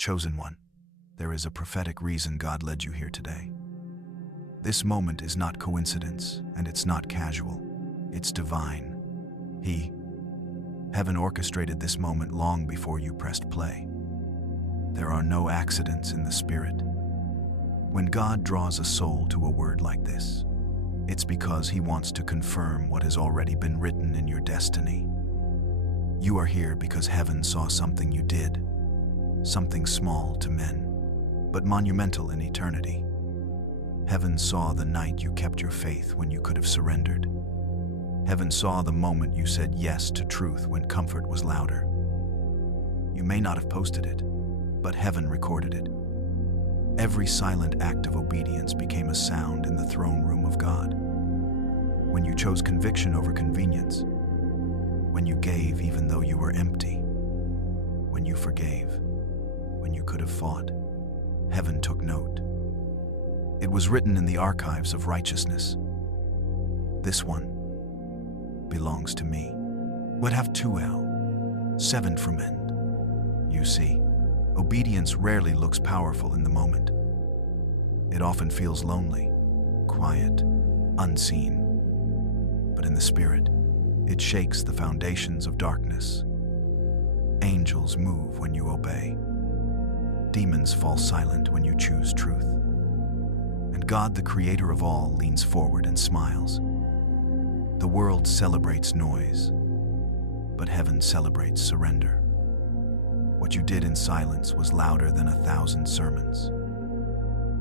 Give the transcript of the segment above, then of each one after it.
Chosen one, there is a prophetic reason God led you here today. This moment is not coincidence, and it's not casual. It's divine. Heaven orchestrated this moment long before you pressed play. There are no accidents in the Spirit. When God draws a soul to a word like this, it's because He wants to confirm what has already been written in your destiny. You are here because heaven saw something you did, something small to men, but monumental in eternity. Heaven saw the night you kept your faith when you could have surrendered. Heaven saw the moment you said yes to truth when comfort was louder. You may not have posted it, but heaven recorded it. Every silent act of obedience became a sound in the throne room of God. When you chose conviction over convenience, when you gave even though you were empty, when you forgave, when you could have fought, heaven took note. It was written in the archives of righteousness. This one belongs to me. Would have 2L, 7 from end. You see, obedience rarely looks powerful in the moment. It often feels lonely, quiet, unseen. But in the Spirit, it shakes the foundations of darkness. Angels move when you obey. Demons fall silent when you choose truth. And God, the Creator of all, leans forward and smiles. The world celebrates noise, but heaven celebrates surrender. What you did in silence was louder than 1,000 sermons.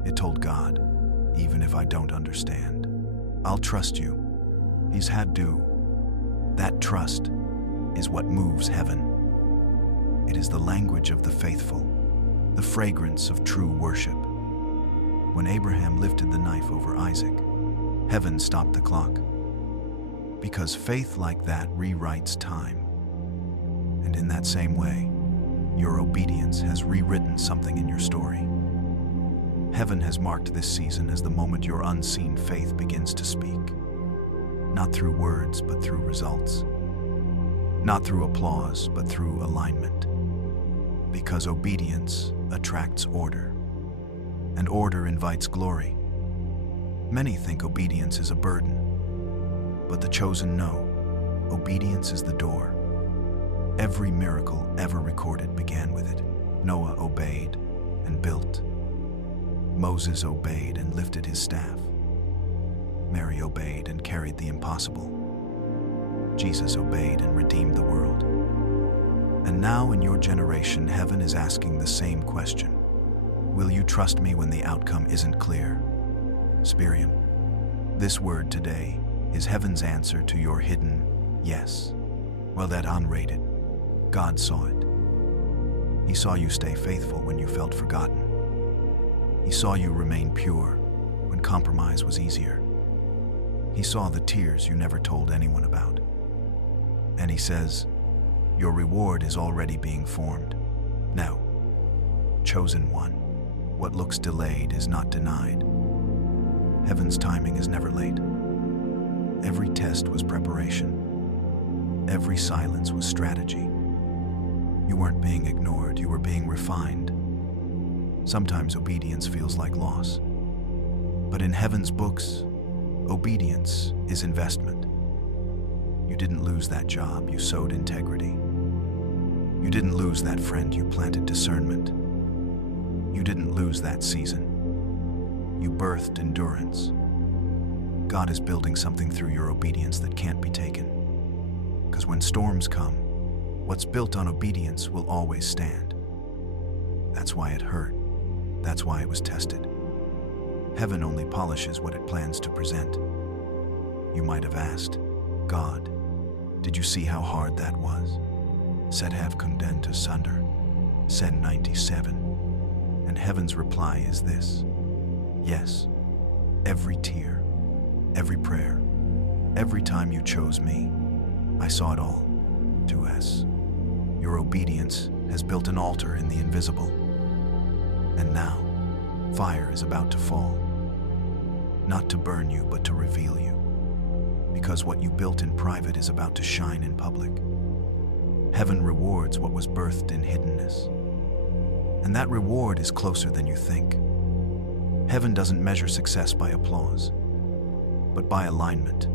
It told God, even if I don't understand, I'll trust you. He's had due. That trust is what moves heaven. It is the language of the faithful, the fragrance of true worship. When Abraham lifted the knife over Isaac, heaven stopped the clock. Because faith like that rewrites time. And in that same way, your obedience has rewritten something in your story. Heaven has marked this season as the moment your unseen faith begins to speak. Not through words, but through results. Not through applause, but through alignment. Because obedience attracts order, and order invites glory. Many think obedience is a burden, but the chosen know obedience is the door. Every miracle ever recorded began with it. Noah obeyed and built. Moses obeyed and lifted his staff. Mary obeyed and carried the impossible. Jesus obeyed and redeemed the world. And now in your generation, heaven is asking the same question. Will you trust me when the outcome isn't clear? Spirium. This word today is heaven's answer to your hidden yes. Well, that unrated. God saw it. He saw you stay faithful when you felt forgotten. He saw you remain pure when compromise was easier. He saw the tears you never told anyone about. And He says, your reward is already being formed. Now, chosen one, what looks delayed is not denied. Heaven's timing is never late. Every test was preparation. Every silence was strategy. You weren't being ignored, you were being refined. Sometimes obedience feels like loss. But in heaven's books, obedience is investment. You didn't lose that job, you sowed integrity. You didn't lose that friend, you planted discernment. You didn't lose that season. You birthed endurance. God is building something through your obedience that can't be taken. Because when storms come, what's built on obedience will always stand. That's why it hurt. That's why it was tested. Heaven only polishes what it plans to present. You might have asked, God, did you see how hard that was? Said have condemned asunder, said 97. And heaven's reply is this: yes, every tear, every prayer, every time you chose me, I saw it all. 2S. Your obedience has built an altar in the invisible. And now, fire is about to fall. Not to burn you, but to reveal you. Because what you built in private is about to shine in public. Heaven rewards what was birthed in hiddenness. And that reward is closer than you think. Heaven doesn't measure success by applause, but by alignment.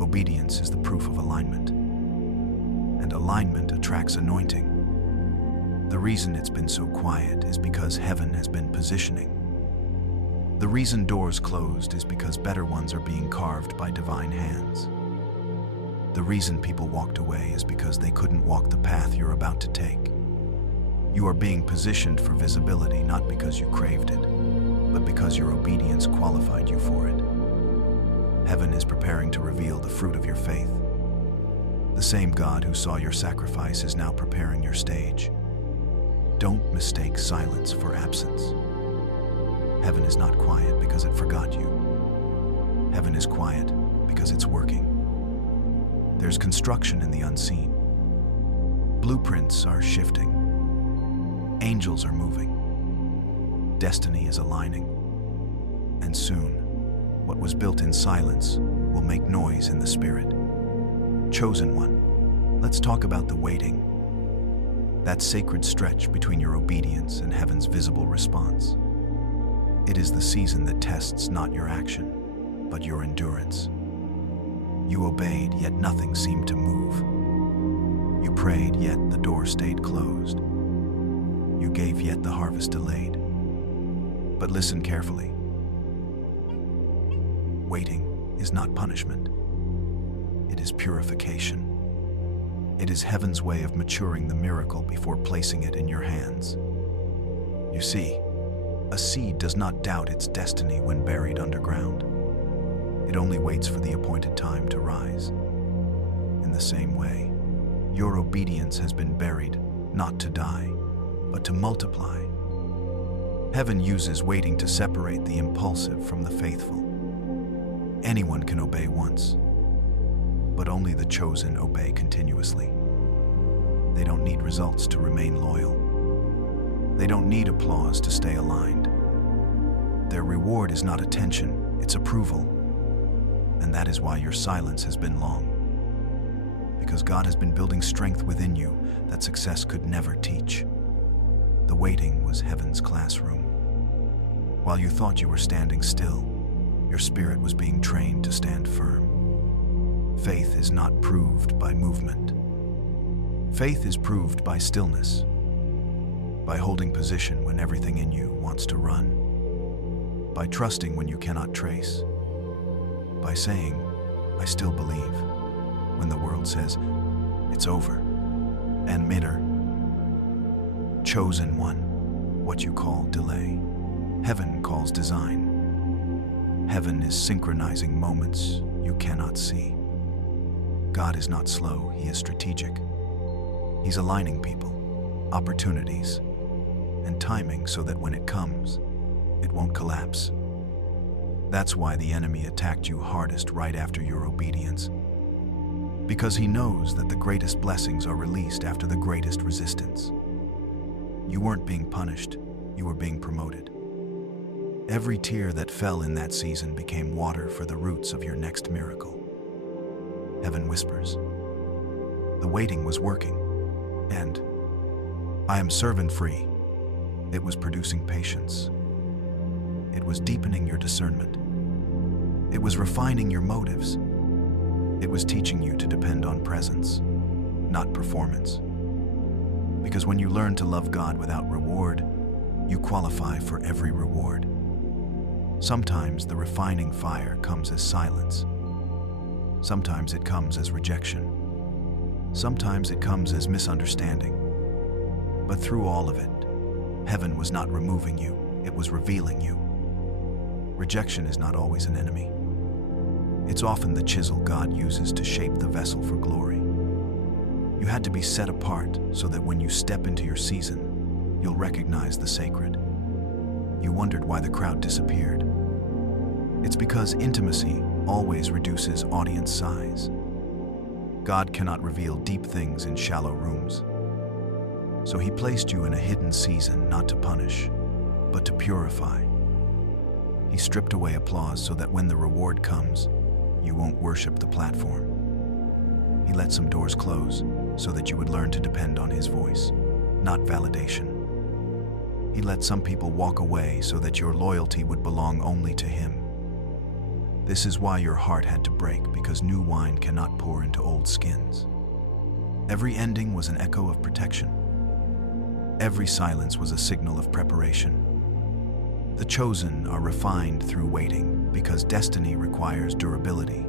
Obedience is the proof of alignment, and alignment attracts anointing. The reason it's been so quiet is because heaven has been positioning. The reason doors closed is because better ones are being carved by divine hands. The reason people walked away is because they couldn't walk the path you're about to take. You are being positioned for visibility not because you craved it, but because your obedience qualified you for it. Heaven is preparing to reveal the fruit of your faith. The same God who saw your sacrifice is now preparing your stage. Don't mistake silence for absence. Heaven is not quiet because it forgot you. Heaven is quiet because it's working. There's construction in the unseen. Blueprints are shifting. Angels are moving. Destiny is aligning. And soon, what was built in silence will make noise in the spirit. Chosen one, let's talk about the waiting. That sacred stretch between your obedience and heaven's visible response. It is the season that tests not your action, but your endurance. You obeyed, yet nothing seemed to move. You prayed, yet the door stayed closed. You gave, yet the harvest delayed. But listen carefully. Waiting is not punishment. It is purification. It is heaven's way of maturing the miracle before placing it in your hands. You see, a seed does not doubt its destiny when buried underground. It only waits for the appointed time to rise. In the same way, your obedience has been buried not to die, but to multiply. Heaven uses waiting to separate the impulsive from the faithful. Anyone can obey once, but only the chosen obey continuously. They don't need results to remain loyal. They don't need applause to stay aligned. Their reward is not attention, it's approval. And that is why your silence has been long. Because God has been building strength within you that success could never teach. The waiting was heaven's classroom. While you thought you were standing still, your spirit was being trained to stand firm. Faith is not proved by movement. Faith is proved by stillness, by holding position when everything in you wants to run, by trusting when you cannot trace, by saying, "I still believe," when the world says, "It's over," and mitter. Chosen one, what you call delay, heaven calls design. Heaven is synchronizing moments you cannot see. God is not slow, He is strategic. He's aligning people, opportunities, and timing so that when it comes, it won't collapse. That's why the enemy attacked you hardest right after your obedience. Because he knows that the greatest blessings are released after the greatest resistance. You weren't being punished, you were being promoted. Every tear that fell in that season became water for the roots of your next miracle. Heaven whispers, the waiting was working, and I am servant free. It was producing patience. It was deepening your discernment. It was refining your motives. It was teaching you to depend on presence, not performance. Because when you learn to love God without reward, you qualify for every reward. Sometimes the refining fire comes as silence. Sometimes it comes as rejection. Sometimes it comes as misunderstanding. But through all of it, heaven was not removing you, it was revealing you. Rejection is not always an enemy. It's often the chisel God uses to shape the vessel for glory. You had to be set apart so that when you step into your season, you'll recognize the sacred. You wondered why the crowd disappeared. It's because intimacy always reduces audience size. God cannot reveal deep things in shallow rooms. So He placed you in a hidden season not to punish, but to purify. He stripped away applause so that when the reward comes, you won't worship the platform. He let some doors close so that you would learn to depend on His voice, not validation. He let some people walk away so that your loyalty would belong only to Him. This is why your heart had to break, because new wine cannot pour into old skins. Every ending was an echo of protection. Every silence was a signal of preparation. The chosen are refined through waiting, because destiny requires durability.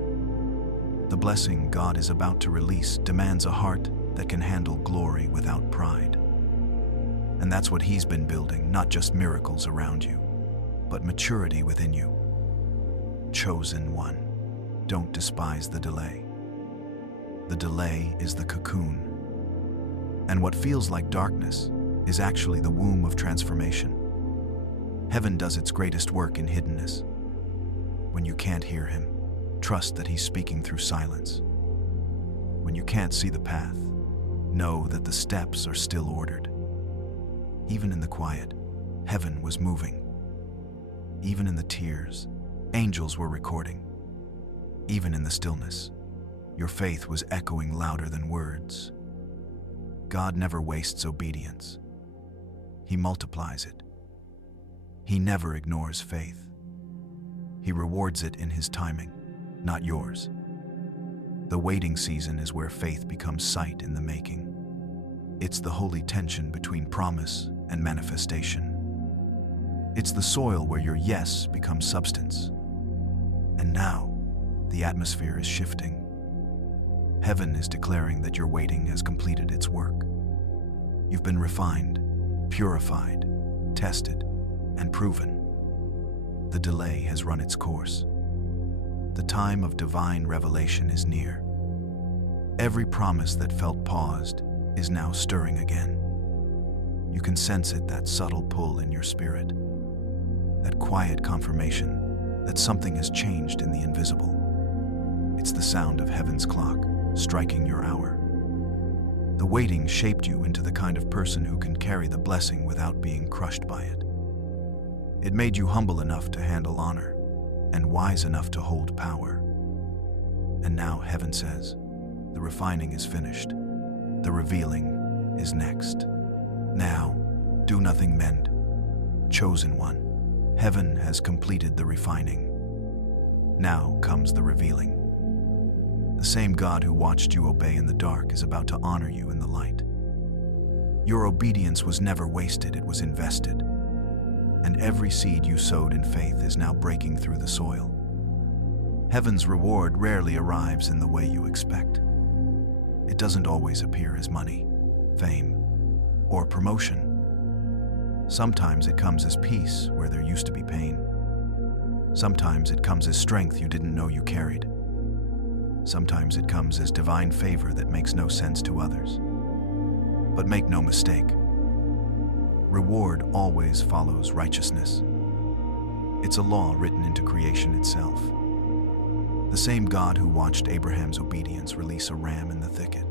The blessing God is about to release demands a heart that can handle glory without pride. And that's what He's been building, not just miracles around you, but maturity within you. Chosen one, don't despise the delay. The delay is the cocoon. And what feels like darkness is actually the womb of transformation. Heaven does its greatest work in hiddenness. When you can't hear Him, trust that He's speaking through silence. When you can't see the path, know that the steps are still ordered. Even in the quiet, heaven was moving. Even in the tears, angels were recording. Even in the stillness, your faith was echoing louder than words. God never wastes obedience. He multiplies it. He never ignores faith. He rewards it in His timing, not yours. The waiting season is where faith becomes sight in the making. It's the holy tension between promise and manifestation. It's the soil where your yes becomes substance. And now, the atmosphere is shifting. Heaven is declaring that your waiting has completed its work. You've been refined, purified, tested, and proven. The delay has run its course. The time of divine revelation is near. Every promise that felt paused is now stirring again. You can sense it, that subtle pull in your spirit, that quiet confirmation that something has changed in the invisible. It's the sound of heaven's clock striking your hour. The waiting shaped you into the kind of person who can carry the blessing without being crushed by it. It made you humble enough to handle honor and wise enough to hold power. And now heaven says, the refining is finished. The revealing is next. Now, do nothing mend. Chosen one, heaven has completed the refining. Now comes the revealing. The same God who watched you obey in the dark is about to honor you in the light. Your obedience was never wasted, it was invested. And every seed you sowed in faith is now breaking through the soil. Heaven's reward rarely arrives in the way you expect. It doesn't always appear as money, fame, or promotion. Sometimes it comes as peace where there used to be pain. Sometimes it comes as strength you didn't know you carried. Sometimes it comes as divine favor that makes no sense to others. But make no mistake, reward always follows righteousness. It's a law written into creation itself. The same God who watched Abraham's obedience release a ram in the thicket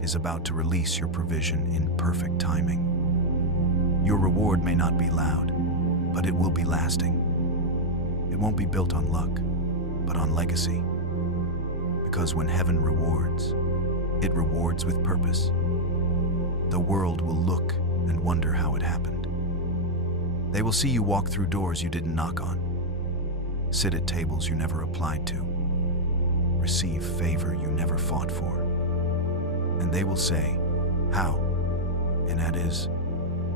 is about to release your provision in perfect timing. Your reward may not be loud, but it will be lasting. It won't be built on luck, but on legacy. Because when heaven rewards, it rewards with purpose. The world will look and wonder how it happened. They will see you walk through doors you didn't knock on, sit at tables you never applied to, receive favor you never fought for. And they will say, "How?" And that is,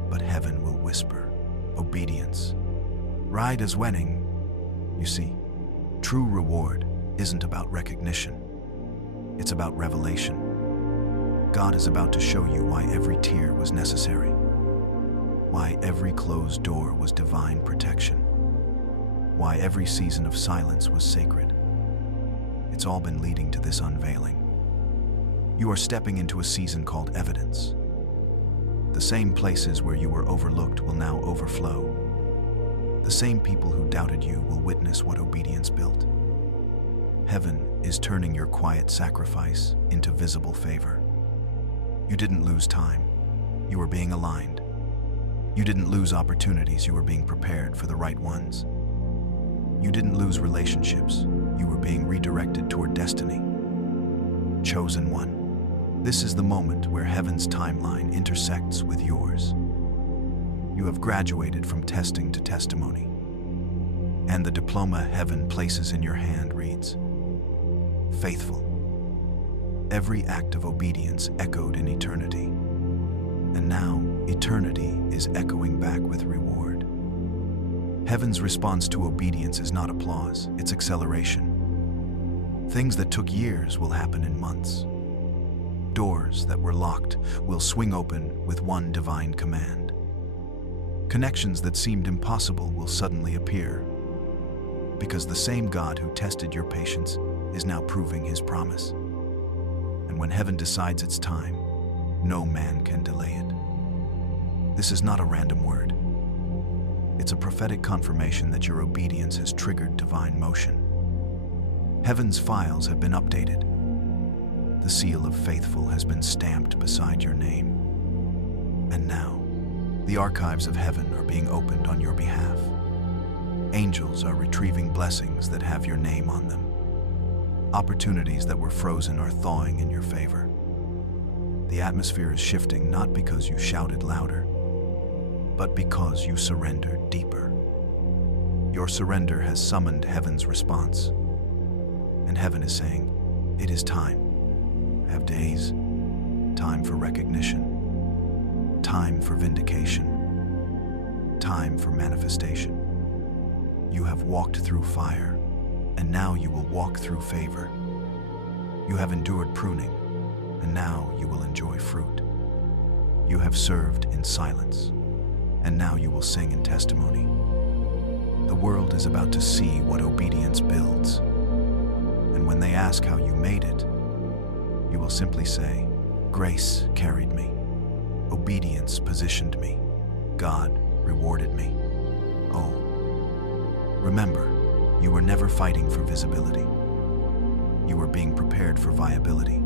but heaven will whisper, "Obedience. Right as winning." You see, true reward isn't about recognition. It's about revelation. God is about to show you why every tear was necessary, why every closed door was divine protection, why every season of silence was sacred. It's all been leading to this unveiling. You are stepping into a season called evidence. The same places where you were overlooked will now overflow. The same people who doubted you will witness what obedience built. Heaven is turning your quiet sacrifice into visible favor. You didn't lose time. You were being aligned. You didn't lose opportunities. You were being prepared for the right ones. You didn't lose relationships. You were being redirected toward destiny. Chosen one, this is the moment where heaven's timeline intersects with yours. You have graduated from testing to testimony. And the diploma heaven places in your hand reads, Faithful. Every act of obedience echoed in eternity. And now, eternity is echoing back with reward. Heaven's response to obedience is not applause, it's acceleration. Things that took years will happen in months. Doors that were locked will swing open with one divine command. Connections that seemed impossible will suddenly appear, because the same God who tested your patience is now proving his promise. And when heaven decides it's time, no man can delay it. This is not a random word. It's a prophetic confirmation that your obedience has triggered divine motion. Heaven's files have been updated. The seal of faithful has been stamped beside your name. And now, the archives of heaven are being opened on your behalf. Angels are retrieving blessings that have your name on them. Opportunities that were frozen are thawing in your favor. The atmosphere is shifting not because you shouted louder, but because you surrendered deeper. Your surrender has summoned heaven's response. And heaven is saying, it is time. I have days, time for recognition, time for vindication, time for manifestation. You have walked through fire, and now you will walk through favor. You have endured pruning, and now you will enjoy fruit. You have served in silence, and now you will sing in testimony. The world is about to see what obedience builds. And when they ask how you made it, you will simply say, grace carried me, obedience positioned me, God rewarded me. Oh, remember, you were never fighting for visibility. You were being prepared for viability.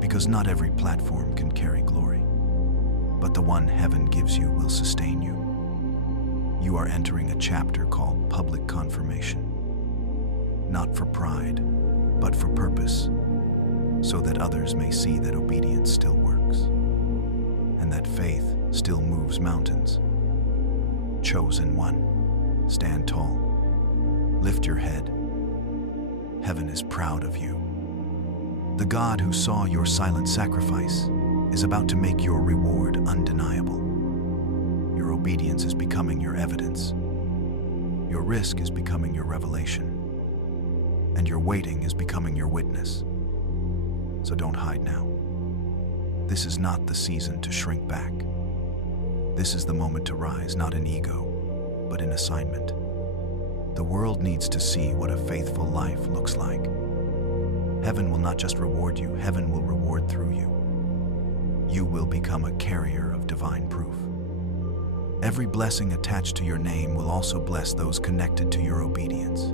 Because not every platform can carry glory, but the one heaven gives you will sustain you. You are entering a chapter called public confirmation. Not for pride, but for purpose, so that others may see that obedience still works, and that faith still moves mountains. Chosen one, stand tall, lift your head. Heaven is proud of you. The God who saw your silent sacrifice is about to make your reward undeniable. Your obedience is becoming your evidence. Your risk is becoming your revelation. And your waiting is becoming your witness. So don't hide now. This is not the season to shrink back. This is the moment to rise, not in ego, but in assignment. The world needs to see what a faithful life looks like. Heaven will not just reward you, heaven will reward through you. You will become a carrier of divine proof. Every blessing attached to your name will also bless those connected to your obedience.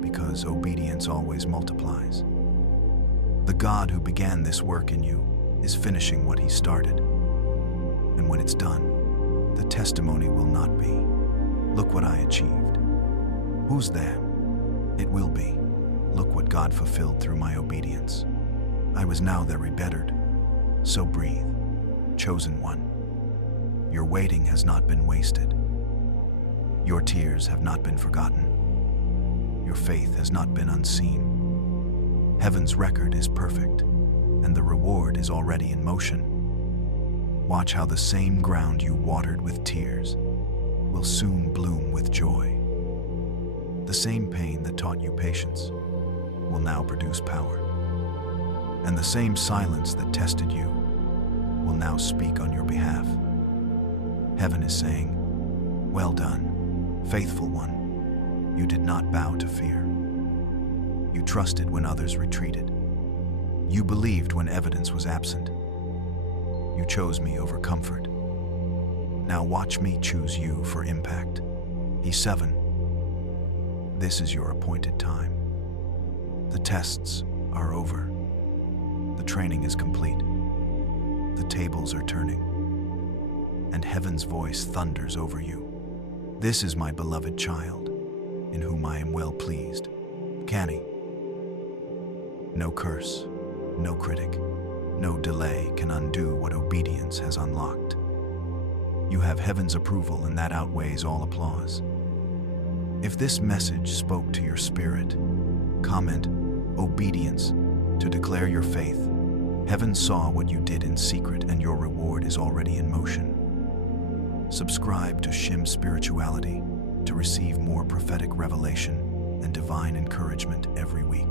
Because obedience always multiplies. The God who began this work in you is finishing what he started. And when it's done, the testimony will not be, look what I achieved. Who's that? It will be, look what God fulfilled through my obedience. I was now the rebettered. So breathe, chosen one. Your waiting has not been wasted. Your tears have not been forgotten. Your faith has not been unseen. Heaven's record is perfect, and the reward is already in motion. Watch how the same ground you watered with tears will soon bloom with joy. The same pain that taught you patience will now produce power. And the same silence that tested you will now speak on your behalf. Heaven is saying, well done, faithful one. You did not bow to fear. You trusted when others retreated. You believed when evidence was absent. You chose me over comfort. Now watch me choose you for impact. E7. This is your appointed time. The tests are over. The training is complete. The tables are turning. And heaven's voice thunders over you. This is my beloved child, in whom I am well pleased. Canny. No curse, no critic, no delay can undo what obedience has unlocked. You have heaven's approval, and that outweighs all applause. If this message spoke to your spirit, comment obedience to declare your faith. Heaven saw what you did in secret, and your reward is already in motion. Subscribe to Shim Spirituality to receive more prophetic revelation and divine encouragement every week.